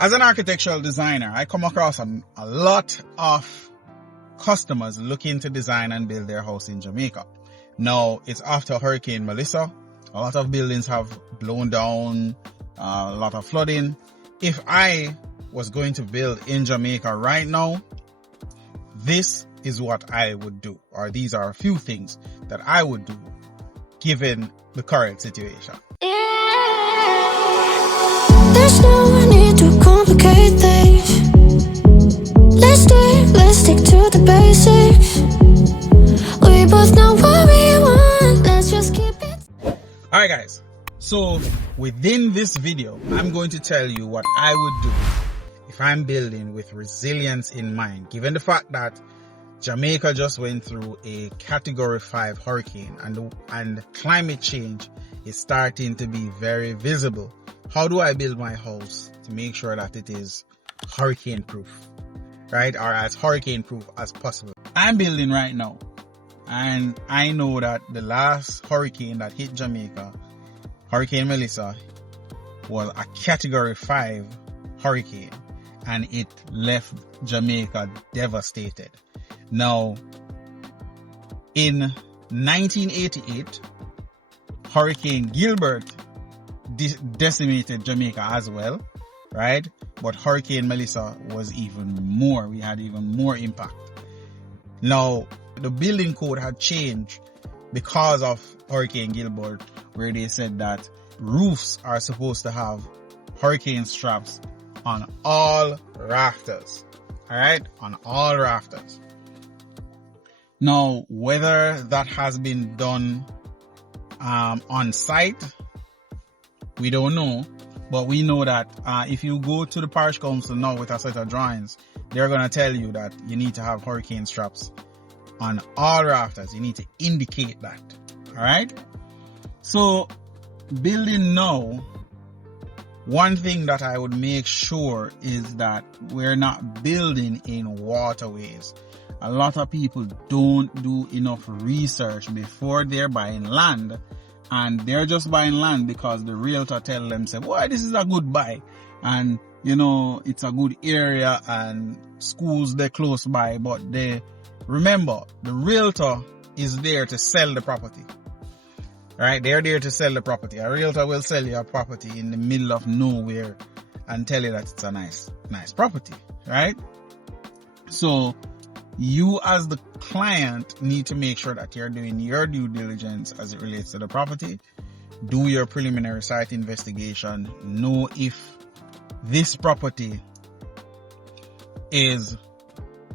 As an architectural designer, I come across a lot of customers looking to design and build their house in Jamaica. Now, it's after Hurricane Melissa. A lot of buildings have blown down, a lot of flooding. If I was going to build in Jamaica right now, this is what I would do, or these are a few things that I would do given the current situation. There's no need to complicate things. Let's stick to the basics. We both know what we want, let's just keep it. Alright guys, so within this video, I'm going to tell you what I would do if I'm building with resilience in mind, given the fact that Jamaica just went through a Category 5 hurricane and climate change is starting to be very visible. How do I build my house to make sure that it is hurricane proof, right? Or as hurricane proof as possible. I'm building right now, and I know that the last hurricane that hit Jamaica, Hurricane Melissa, was a Category 5 hurricane, and it left Jamaica devastated. Now, in 1988, Hurricane Gilbert decimated Jamaica as well, right? But Hurricane Melissa was even more, we had even more impact. Now, the building code had changed because of Hurricane Gilbert, where they said that roofs are supposed to have hurricane straps on all rafters, alright? On all rafters. Now, whether that has been done on site, we don't know, but we know that if you go to the parish council now with a set of drawings, they're going to tell you that you need to have hurricane straps on all rafters. You need to indicate that. Alright? So, building now, one thing that I would make sure is that we're not building in waterways. A lot of people don't do enough research before they're buying land. And they're just buying land because the realtor tell them, say, boy, this is a good buy. And, you know, it's a good area and schools, they're close by. But remember, the realtor is there to sell the property. Right? They're there to sell the property. A realtor will sell you a property in the middle of nowhere and tell you that it's a nice property. Right? So, you as the client need to make sure that you're doing your due diligence as it relates to the property. Do your preliminary site investigation. Know if this property is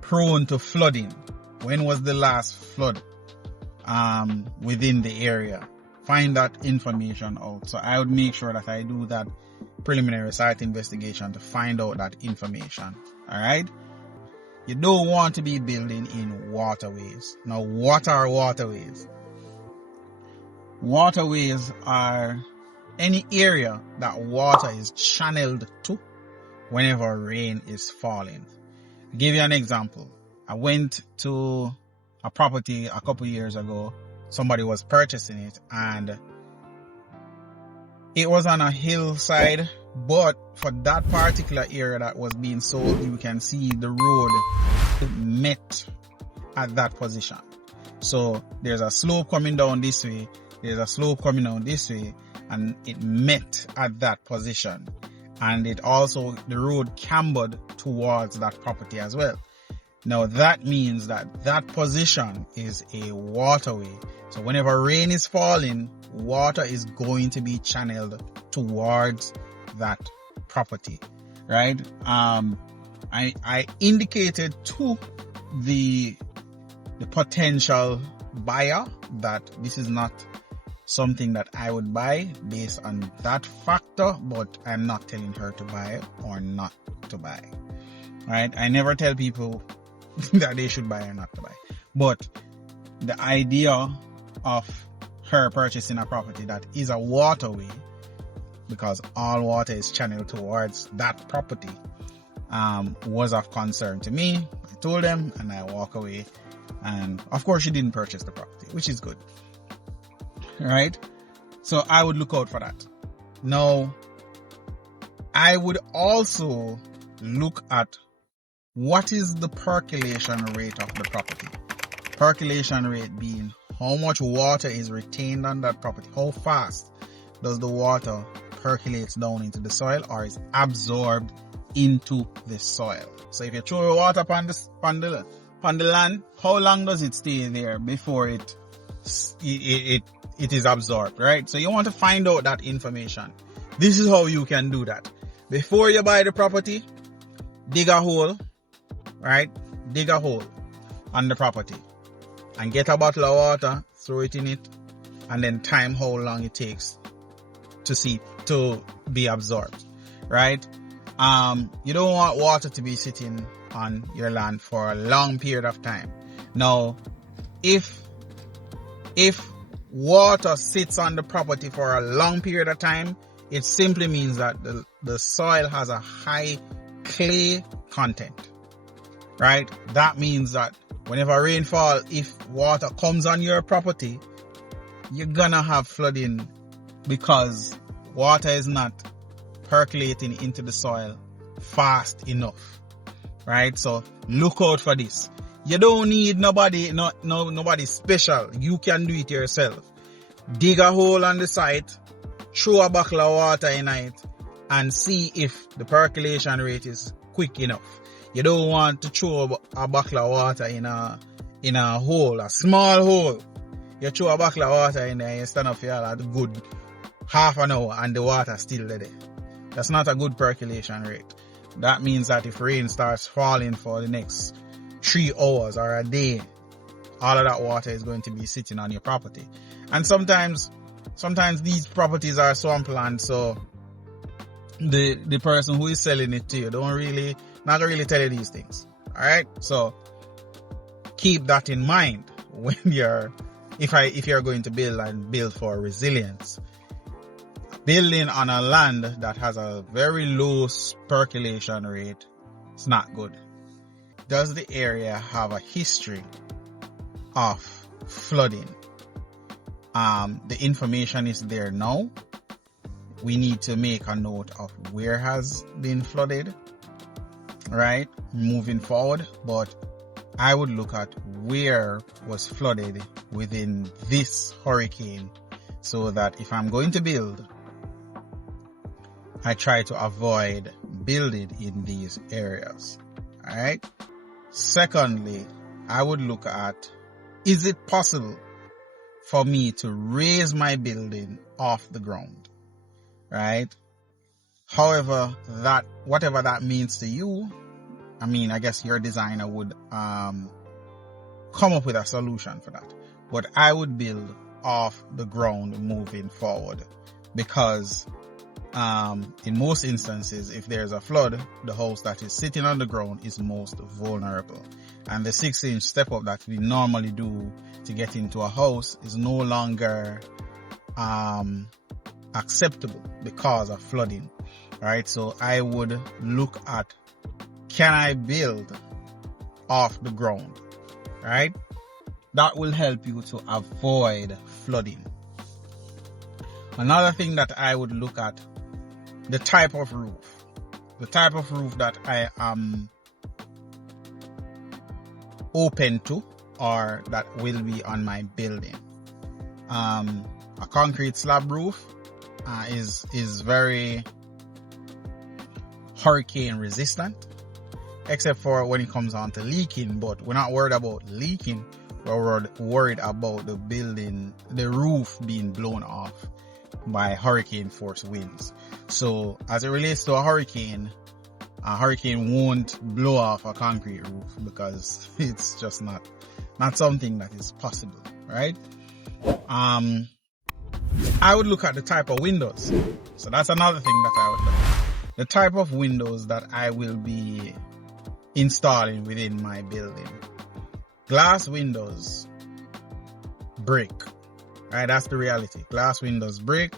prone to flooding. When was the last flood within the area? Find that information out. So I would make sure that I do that preliminary site investigation to find out that information. Alright? You don't want to be building in waterways. Now, what are waterways? Waterways are any area that water is channeled to whenever rain is falling. I'll give you an example. I went to a property a couple years ago. Somebody was purchasing it and it was on a hillside. But for that particular area that was being sold, you can see the road met at that position. So there's a slope coming down this way, there's a slope coming down this way, and it met at that position. And it also, the road cambered towards that property as well. Now that means that that position is a waterway. So whenever rain is falling, water is going to be channeled towards that property, right? I indicated to the potential buyer that this is not something that I would buy based on that factor, but I'm not telling her to buy or not to buy, right? I never tell people that they should buy or not to buy, but the idea of her purchasing a property that is a waterway, because all water is channeled towards that property, was of concern to me. I told them and I walk away, and of course she didn't purchase the property, which is good, right? So I would look out for that. Now, I would also look at what is the percolation rate of the property. Percolation rate being how much water is retained on that property. How fast does the water percolate down into the soil or is absorbed into the soil. So if you throw water upon the land, how long does it stay there before it is absorbed, right? So you want to find out that information. This is how you can do that. Before you buy the property, dig a hole, right? Dig a hole on the property and get a bottle of water, throw it in it, and then time how long it takes to be absorbed, right? You don't want water to be sitting on your land for a long period of time. Now, if water sits on the property for a long period of time, it simply means that the soil has a high clay content, right? That means that whenever rainfall, if water comes on your property, you're gonna have flooding because water is not percolating into the soil fast enough, right? So look out for this. You don't need nobody special. You can do it yourself. Dig a hole on the site, throw a bucket of water in it, and see if the percolation rate is quick enough. You don't want to throw a bucket of water in a hole, a small hole. You throw a bucket of water in there, you stand up for a good half an hour and the water still there. That's not a good percolation rate. That means that if rain starts falling for the next 3 hours or a day, all of that water is going to be sitting on your property. And sometimes these properties are swampland, so the person who is selling it to you not really tell you these things. Alright? So keep that in mind when if you're going to build for resilience. Building on a land that has a very low percolation rate is not good. Does the area have a history of flooding? The information is there now. We need to make a note of where has been flooded, right? Moving forward, but I would look at where was flooded within this hurricane so that if I'm going to build, I try to avoid building in these areas. Alright? Secondly, I would look at, is it possible for me to raise my building off the ground? Right? However, whatever that means to you, I guess your designer would come up with a solution for that. But I would build off the ground moving forward because in most instances, if there's a flood, the house that is sitting on the ground is most vulnerable. And the 6-inch step up that we normally do to get into a house is no longer acceptable because of flooding. Right? So I would look at, can I build off the ground? Right? That will help you to avoid flooding. Another thing that I would look at, the type of roof. The type of roof that I am open to or that will be on my building. A concrete slab roof is very hurricane resistant, except for when it comes on to leaking, but we're not worried about leaking. We're worried about the roof being blown off by hurricane force winds. So as it relates to a hurricane won't blow off a concrete roof because it's just not something that is possible, right? I would look at the type of windows. So that's another thing that I would look at. The type of windows that I will be installing within my building. Glass windows break. Right, that's the reality. Glass windows break.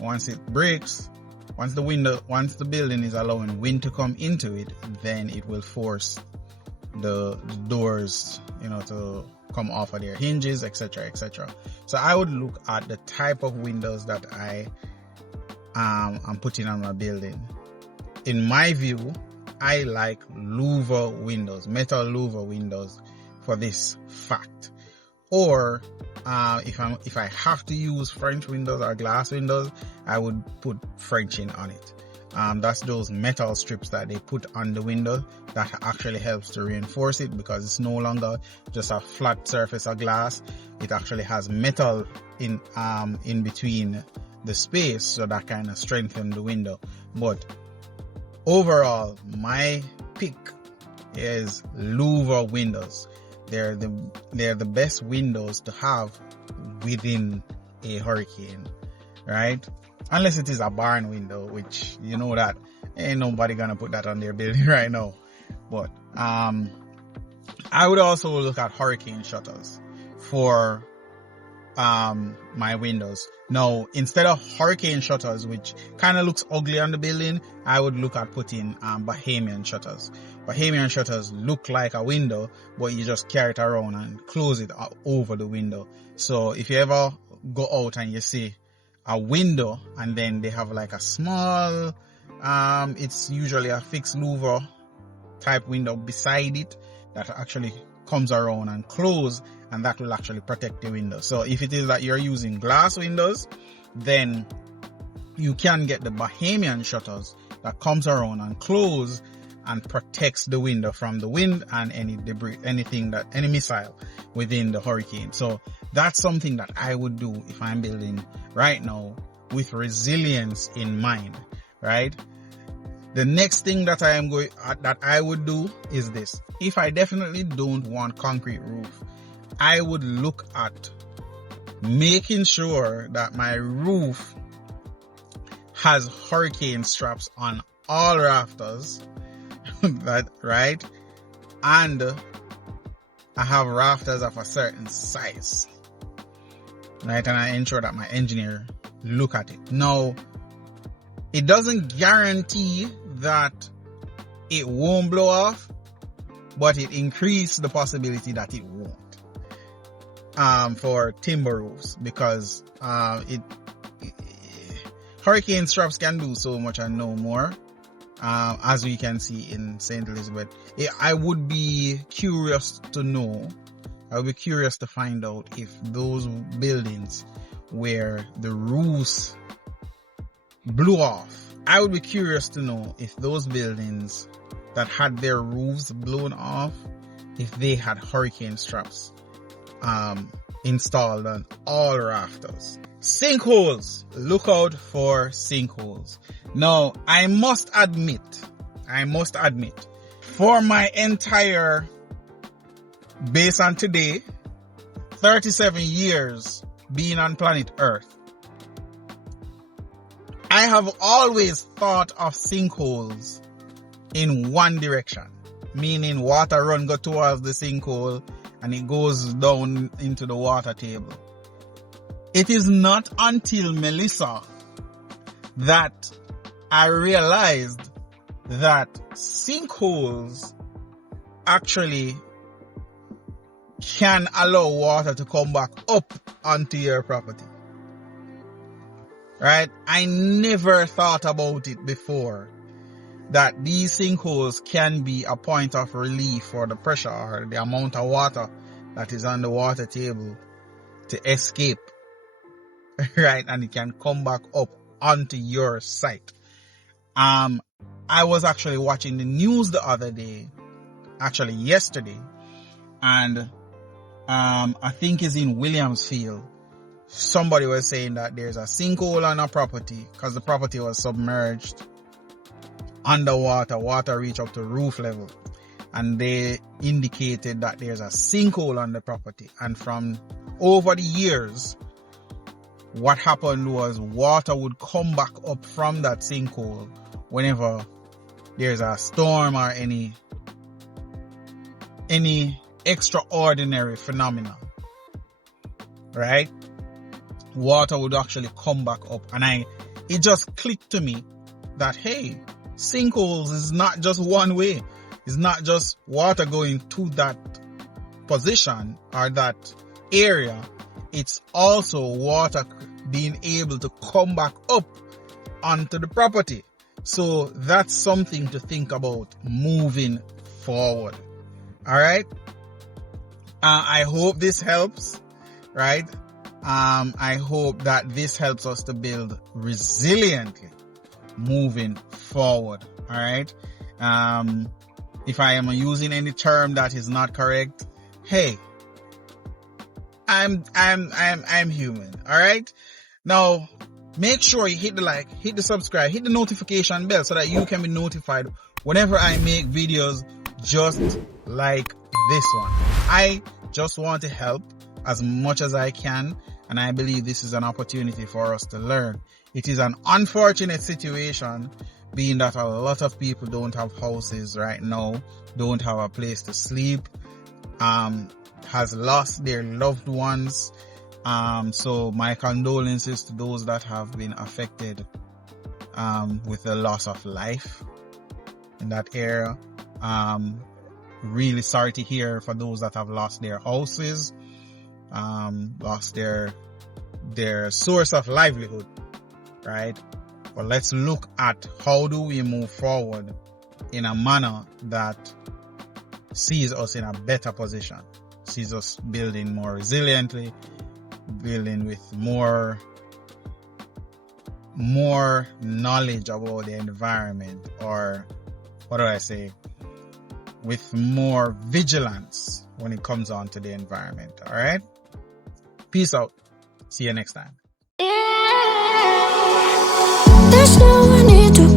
Once it breaks, once the building is allowing wind to come into it, then it will force the doors, to come off of their hinges, etc., etc. So I would look at the type of windows that I'm putting on my building. in my view, I like louver windows, metal louver windows for this fact. Or if I have to use French windows or glass windows, I would put Frenching on it. That's those metal strips that they put on the window that actually helps to reinforce it, because it's no longer just a flat surface of glass. It actually has metal in between the space, so that kind of strengthens the window. But overall, my pick is louver windows. They're the best windows to have within a hurricane, right? Unless it is a barn window, which you know that ain't nobody gonna put that on their building right now. But I would also look at hurricane shutters for my windows. Now, instead of hurricane shutters, which kind of looks ugly on the building, I would look at putting Bahamian shutters. Bahamian shutters look like a window, but you just carry it around and close it over the window. So if you ever go out and you see a window and then they have like a small, it's usually a fixed louver type window beside it that actually comes around and close, and that will actually protect the window. So if it is that you're using glass windows, then you can get the Bahamian shutters that comes around and close and protects the window from the wind and any debris, any missile within the hurricane. So that's something that I would do if I'm building right now with resilience in mind, right? The next thing that I would do is this. If I definitely don't want concrete roof, I would look at making sure that my roof has hurricane straps on all rafters, right? And I have rafters of a certain size, right? And I ensure that my engineer look at it. Now, it doesn't guarantee that it won't blow off, but it increases the possibility that it won't. For timber roofs, because hurricane straps can do so much and no more, as we can see in St. Elizabeth. I would be curious to know, I would be curious to find out if those buildings where the roofs blew off, I would be curious to know if those buildings that had their roofs blown off, if they had hurricane straps installed on all rafters. Sinkholes. Look out for sinkholes. Now, I must admit, for my entire, based on today, 37 years being on planet Earth, I have always thought of sinkholes in one direction, meaning water go towards the sinkhole and it goes down into the water table. It is not until Melissa that I realized that sinkholes actually can allow water to come back up onto your property. Right? I never thought about it before, that these sinkholes can be a point of relief for the pressure or the amount of water that is on the water table to escape, right? And it can come back up onto your site. I was actually watching the news the other day, actually yesterday, and I think it's in Williamsfield. Somebody was saying that there's a sinkhole on a property because the property was submerged underwater, water reached up to roof level, and they indicated that there's a sinkhole on the property. And from over the years, what happened was water would come back up from that sinkhole whenever there's a storm or any extraordinary phenomena, right? Water would actually come back up, and it just clicked to me that, hey, sinkholes is not just one way. It's not just water going to that position or that area. It's also water being able to come back up onto the property. So that's something to think about moving forward. All right. I hope this helps, right? I hope that this helps us to build resiliently moving forward. All right. If I am using any term that is not correct, hey, I'm human. All right. Now, make sure you hit the like, hit the subscribe, hit the notification bell so that you can be notified whenever I make videos just like this one. I just want to help as much as I can, and I believe this is an opportunity for us to learn. It is an unfortunate situation, being that a lot of people don't have houses right now, don't have a place to sleep, has lost their loved ones. So my condolences to those that have been affected with the loss of life in that area. Really sorry to hear for those that have lost their houses, lost their source of livelihood, right? But let's look at how do we move forward in a manner that sees us in a better position, sees us building more resiliently, building with more knowledge about the environment, or what do I say, with more vigilance when it comes on to the environment. All right. Peace out. See you next time. There's no need to